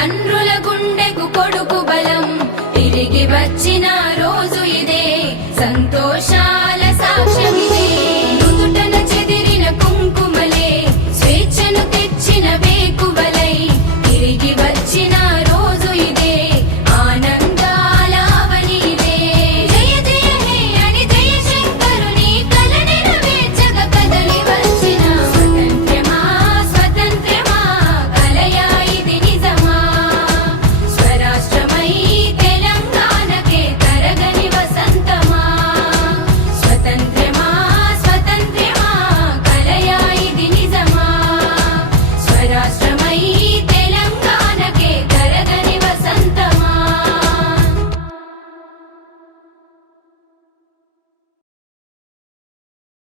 తండ్రుల గుండెకు కొడుకు